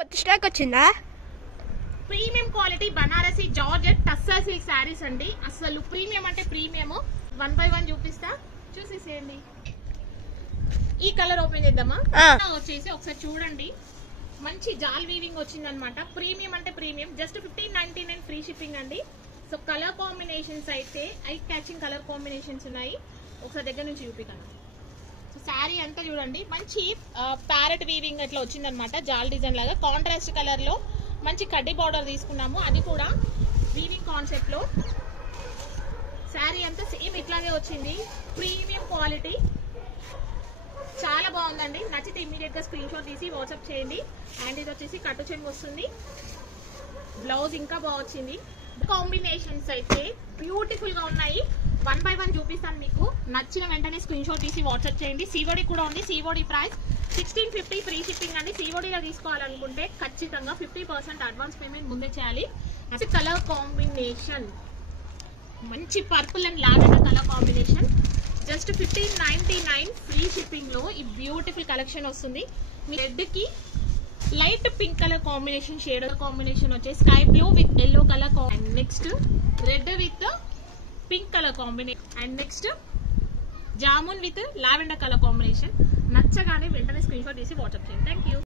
కొత్త స్టాక్ వచ్చిందా? Premium quality Banarasi georgette tussar silk saris అండి. అసలు ప్రీమియం అంటే ప్రీమియం. 1 by 1 చూపిస్తా, చూసేసేయండి. ఈ కలర్ ఓపెన్ చేద్దామా? వచ్చేసి ఒకసారి చూడండి, మంచి జాల్ వీవింగ్ వచ్చిందనమాట. ప్రీమియం అంటే ప్రీమియం. జస్ట్ 1599 ఫ్రీ షిప్పింగ్ అండి. సో కలర్ కాంబినేషన్స్ అయితే ఐ క్యాచింగ్ కలర్ కాంబినేషన్స్ ఉన్నాయి. ఒకసారి దగ్గర నుంచి చూపిస్తాను. సో శారీ అంతా చూడండి, మంచి ప్యారెట్ వీవింగ్ అట్లా వచ్చిందనమాట. జాల్ డిజైన్ లాగా కాంట్రాస్ట్ కలర్ లో మంచి కడ్డీ బార్డర్ తీసుకున్నాము. అది కూడా వీవింగ్ కాన్సెప్ట్ లో. శారీ అంతా సేమ్ ఇట్లాగే వచ్చింది. ప్రీమియం క్వాలిటీ, చాలా బాగుందండి. నచ్చితే ఇమీడియట్ గా స్క్రీన్ షాట్ తీసి వాట్సాప్ చేయండి. అండ్ ఇది వచ్చేసి కట్టు చెంగు వస్తుంది. బ్లౌజ్ ఇంకా బాగా వచ్చింది. కాంబినేషన్స్ అయితే బ్యూటిఫుల్ గా ఉన్నాయి. 1 by 1 చూపిస్తాను మీకు. నచ్చిన వెంటనే స్క్రీన్ షాట్ తీసి వాట్సాప్ చేయండి. సివోడి కూడా ఉంది. సివోడి ప్రైస్ 1650 ఫ్రీ షిప్పింగ్ అండి. సివోడిలో తీసుకోవాలనుకుంటే ఖచ్చితంగా 50% అడ్వాన్స్ పేమెంట్ ముందే చేయాలి. కలర్ కాంబినేషన్ మంచి purple and lavender colour combination. Just 1599 free shipping లో ఈ బ్యూటిఫుల్ కలెక్షన్ వస్తుంది. మీ రెడ్ కి light pink colour combination, shade combination వచ్చే sky blue with yellow colour. And next red with pink colour combination. And next jamun with lavender colour combination. నచ్చగానే వెంటనే screenshot తీసి WhatsApp చేయండి. Thank you.